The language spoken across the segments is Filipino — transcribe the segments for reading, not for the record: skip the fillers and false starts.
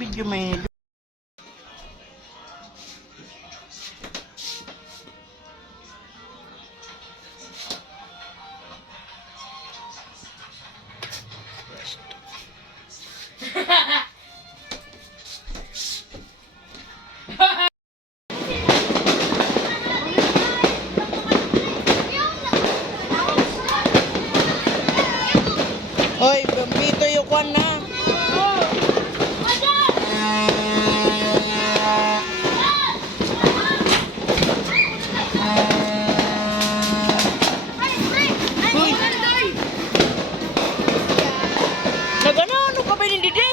Video may Hoy, bambito yung kwan na. Nagano ka ba yung didi?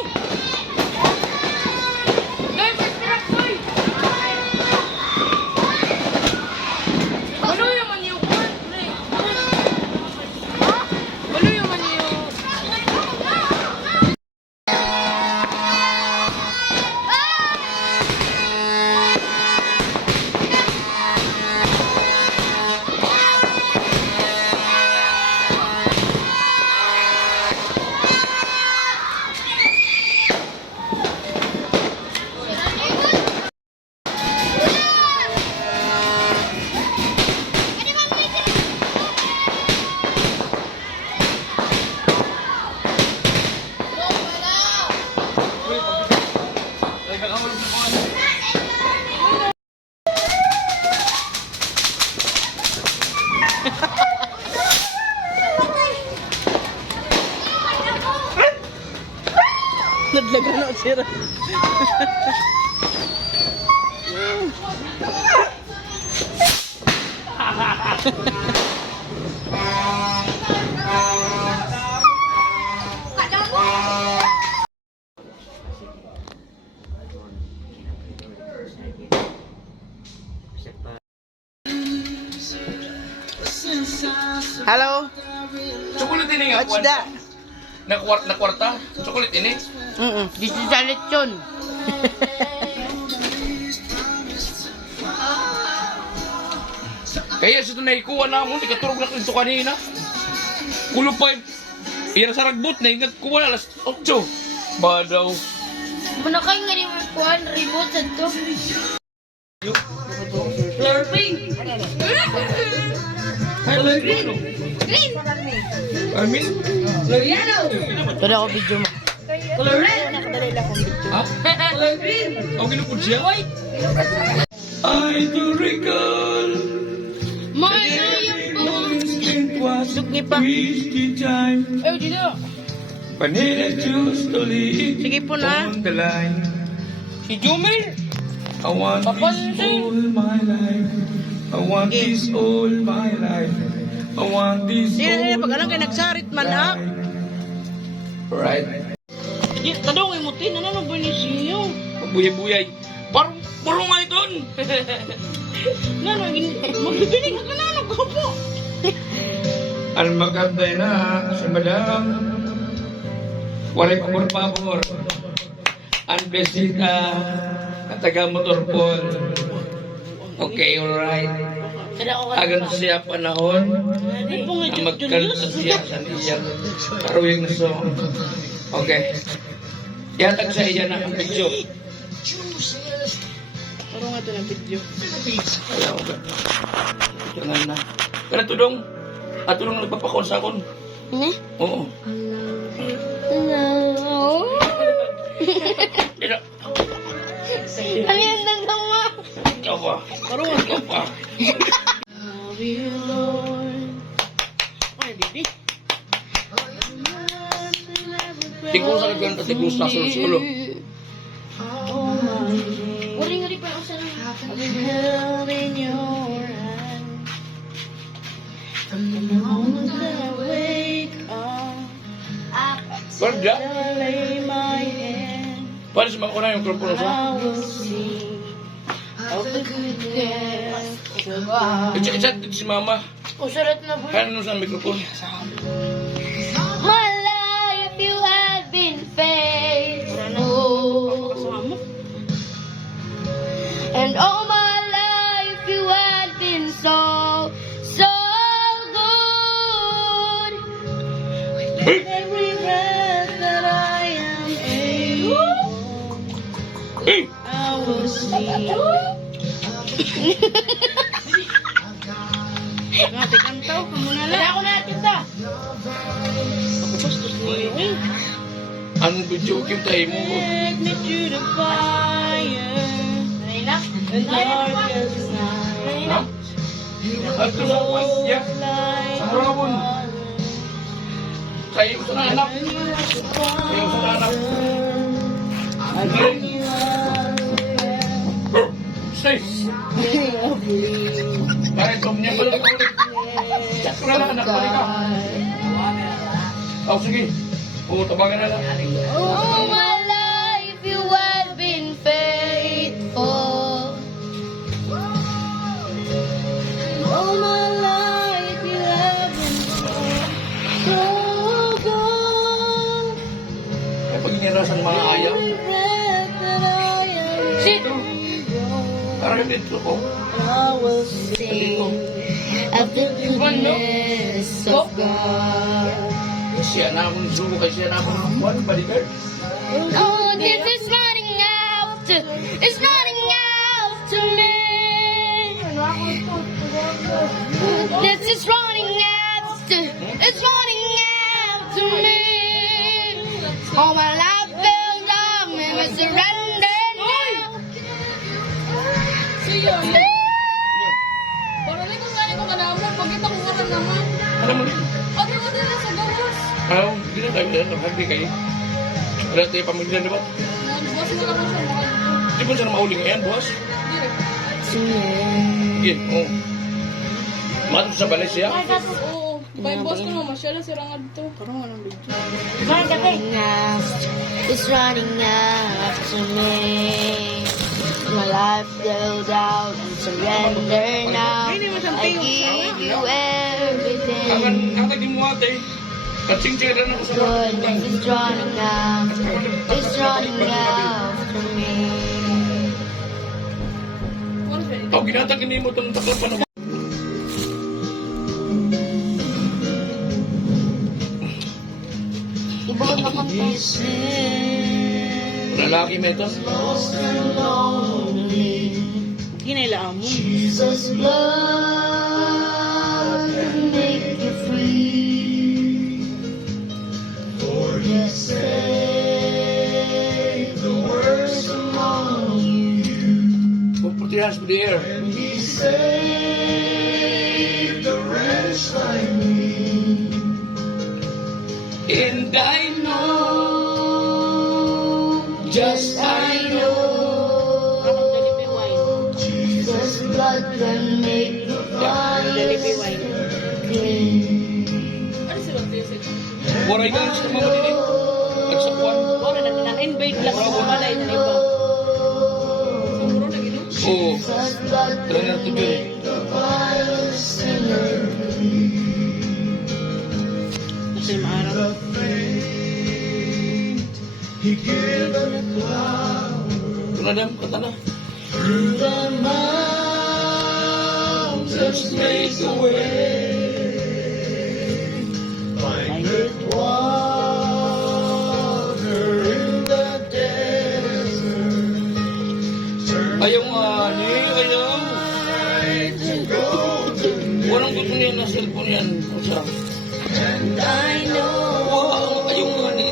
Naglaga na sira. Hello. Chocolate ini nga. What's that? Na kwarta. Chocolate ini. This is a lechon. Kaya sa ito naikuha na mo, ikaturog na ito kanina. Kulo pa yun. Sa ragbot na, ingat kuha na alas 8. Badaw. Muna kayo nga rin kuhan, remote sa ito. Slurping! Green! Green! Armin? Floriano! Ito na ako video mo. Color red! Nakadali lang akong video. Ha? Color green! Ang ginupod siya? I do recall Mga yung buong! it was Sugi pa. wasted time. Ay, dito! But I choose to leave Sige po na. on the line. Si Jumel! I want this all my life. I want this all my life. I want this Sige, all pag alam kayo nagsarit man ha. Right. Tadong mo tin, ano ba ni siyo? Buyay-buyay. Parang nga ito. Magbibinig ka na, ano ka po? Ang maganda na si Madam. Waray pabor-pabor. Ang blessed at taga-motor Paul. Okay, alright. Agan siya panahon na magkanta siya sa niya. Paruwing na song. Okay. Yatag sa iya na ang video. Paro nga ito ng video. Ayaw ba? Jangan na. Kana tudong. At tudong nagpapakon sa akon. Ano? Oo. Hello? Dila. Ano yan ng gawa? Ikaw ba? Paro nga. Ikaw ba? Love you, Lord. Ay, didi. Tigos sa kaganda. Tigos na sulo-sulo. Uri-uri pa ako sa lang. Held in your hand from the moment that I wake up, Ganda. I lay my hand. Paano si Makuna yung kropono sa? I will sing of the goodness of God. Chat si Mama. O, sarat na po. Kaya nung sa mikrofon. My life, you have been faithful. And all my life, you have been so, so good. With every breath that I am able, Eh! I will see. Nga, tikantaw ka muna lang. Kaya ako natin ta. Ako bastos niyo eh. Anong video game tayo mo? Take me to the fire. And the darkest night. At ito sa kwan, yeah. Sa Marabon. Kayo sa anak. Kayo sa anak. Galing. Stay. Kahit kung niya pala ulit. Chat ko na lang, anak. Balik ka. Oh, sige. Oo, tabagan na lang. All my life you have been faithful. All my life you have been so good. Ay, pag inirasan mga ayaw. Every breath that I am Shit! Parang dito ko. I will sing of the goodness of God. Siya na akong sumo kay siya na akong one bodyguard. Oh, this is running out. It's running out to me. This is running out. It's running out to me. All my life built up and I surrender now. Siya. Para rin kung saan ito ka naman, pagkita ko nga naman. Alam mo rin. Pati mo din sa gawas. Ayaw, hindi na tayo dahil naghagdi kayo. Wala tayo pamilya, di ba? Nagbukas mo lang siya mga dito. Di ba siya na mauli ngayon, boss? Dire. Sige, oo. Mato sa balay siya. Oo. Kaya boss ko naman, siya lang sirangad to. Parang walang video. Running out. It's running out to me. My life built out and surrender now. I give you everything. Ang tagin mo ate. Katsing-tsira na ako sa Goodness is running out. It's running out to me. Ano siya? Pag ginatagin mo itong takal pa na. Ibon ako pa. Lalaki mo ito. Kinailaan mo. Jesus' blood can make you free. For He saved the worst among you. Put your hands to the air. He saved the wretch like me. And I know, just I know, Jollibee wine. Jesus' blood can make the Jollibee fire wine. clean. Ano sila basic? Waray ka sa mga din. Nagsakuan. Wala na na-invade lang sa balay na iba. Siguro nag-inom? Oo. Jesus' blood Tara na ito can dyan. make the fire sinner clean. Kasi maaraw. Tuna dam, kata na. The mountains make a way, find it water in the desert. Ayaw nga ni, ayaw. Walang gusto niya na cellphone yan. O siya. And I know, Wow, ayaw nga ni.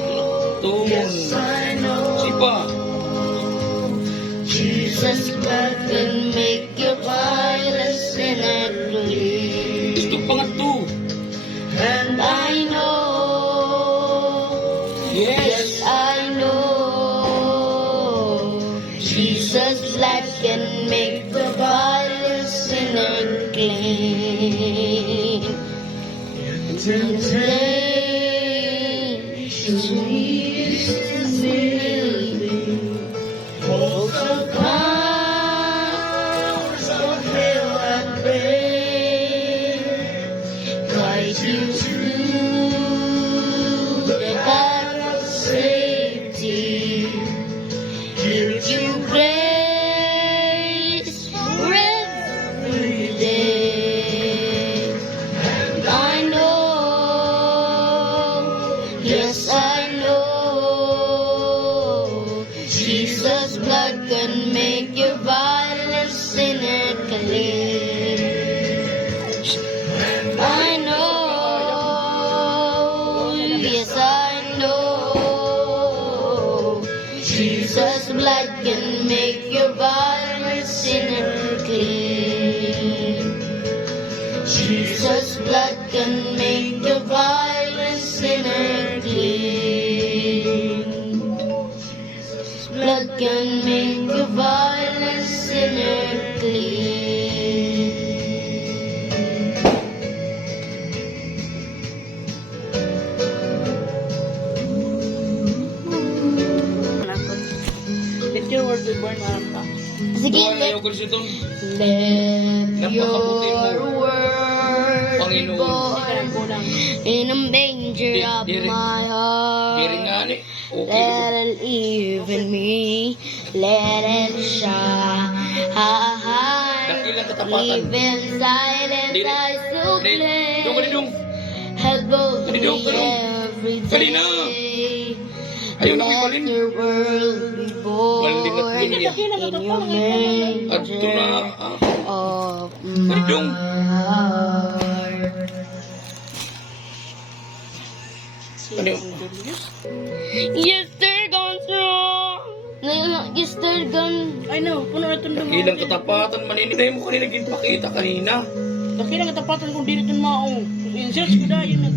Tumon. yes I know, Sipa. Jesus' blood can make your vilest sinner clean. Gusto pa nga to. And I know, yes I know, Jesus' blood can make the vilest sinner clean. Today, Jesus living, holds the powers of hell at bay, guide you to the path of safety, gives you grace for every day. And I know, yes I know, Jesus' blood can make your violent sinner clean. I know, yes I know, Jesus' blood can make your violent sinner clean. Jesus' blood can make your violent sinner clean. Blood can make a violent sinner clean. Let your word be born, Marta. Sige, Buwan na yung Kristo. let Napakabuti mo. your word be Panginoon. born Kulang. in a manger of Diri- my Diri heart. nga ni. Okay. Let it live in me, let it shine. Dakilang katapatan. Live in silence, Diri. I so Dong, kanidong. has both me Kanidong, kanidong. every Kanina. day. Ayaw na Let kibalin. your world be Balingat born niya. in your At ito na. manger of my Kanidong. heart. Ano? Yes, they're gone strong. Yes, they're gone. I know, puno na itong Dakilang katapatan. Maninigay mo kanina naging pakita kanina. Dakilang katapatan kung dili itong maong. In-search ko dahil yun.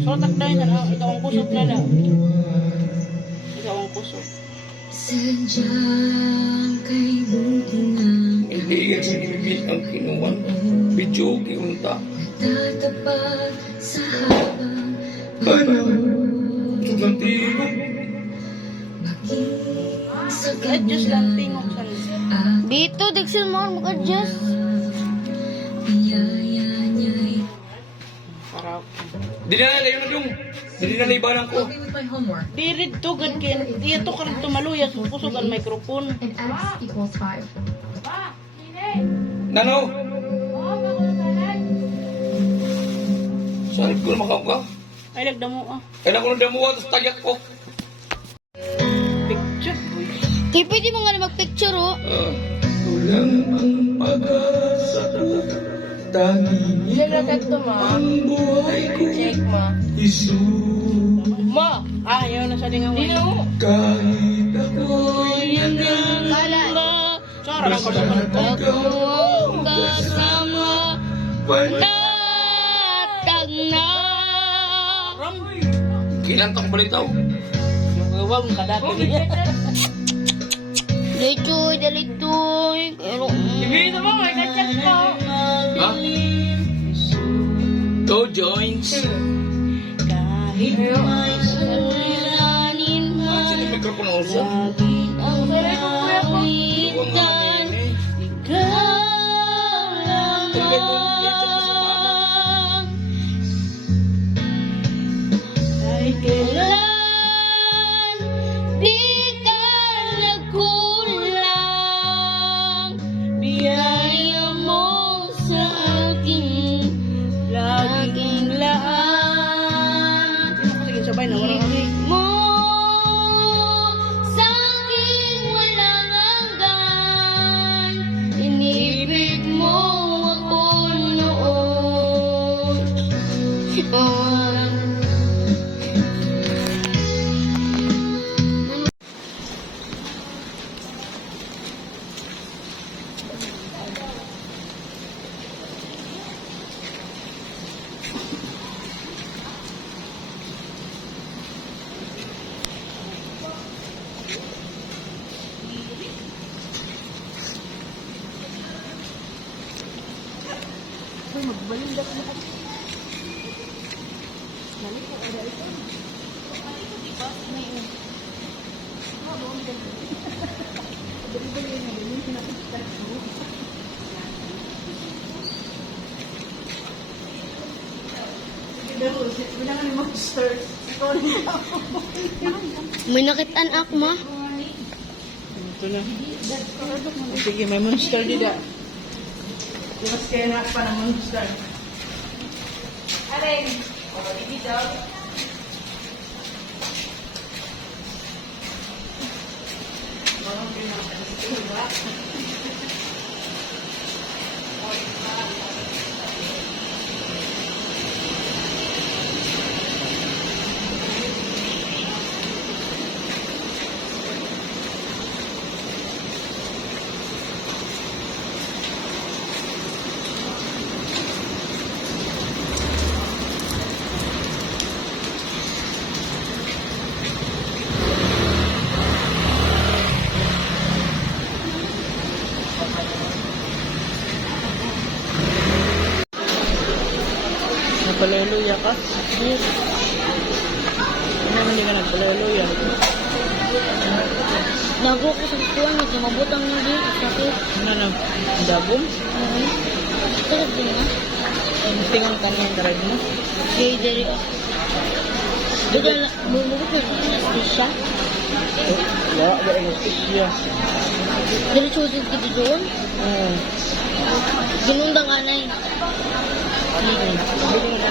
Sotak dahil na. Ikaw ang kusog na lang. Ikaw ang kusog. Sadyang kay buti na Hindi yan sa ibigit ang kinuwan. Bidyo, kiunta. tatapat sa habang Ano? Sugang tingog. maging sa Adjust lang tingog sa Dito, Dixon mo mag-adjust. biyaya niya'y para Dili na layo na dong. Dili na laibanan ko. with my homework dirid to gad kin. Dito ka rin tumaluyas kusog ang microphone. and x equals 5. Nano? Sarap ko na makaw ka. Ay nagdamo ah. Kailan ko ng damuha, tapos tagyak ko. Picture boy. Kaya pwede mo nga na mag-picture, oh. Kulang ang pag-asa. Tanging Nilagat to ma. ang buhay ko. Check ma. Isu. Ma. Ah, ayaw na sa lingaw. Dino. Kahit ako'y Kala, Sara lang ko sa nagkakaroon ako kasama Wala. natag na. Ram. Kailan tong balitaw? Yung gawang kadati. Ditoy, dalitoy. Pero, Sige mo, may kachat ko. Ha? Two joints. Kahit may suliranin Ah, sino man, yung microphone na uso? lagi ang Huwag mga nawitan. nene. Ikaw Talaga doon, i-chat ko si mama. lang. Ay kailan di ka nagkulang. Biyaya mo sa akin laging laan. Sige, sabay na. Walang Ibig mo sa akin walang hanggan. Inibig mo ako noon. May nakitaan ako, ma. Ito na. Sige, may monster dida. Mas kaya na pa ng monster. Aling! O, dito. Nagpaleluya ka? Yes. Ano hindi ka nagpaleluya? Nago ko sa kuwan, hindi mabutang na din. Sakit. Ano na? Dabong? Sakit din na. Tingang kanyan ka rin mo? Kaya diri. Bigyan na, bumubot na anesthesia. Wala, wala anesthesia. Dili choosing kita doon. Oo. Ginundang anay. Hindi na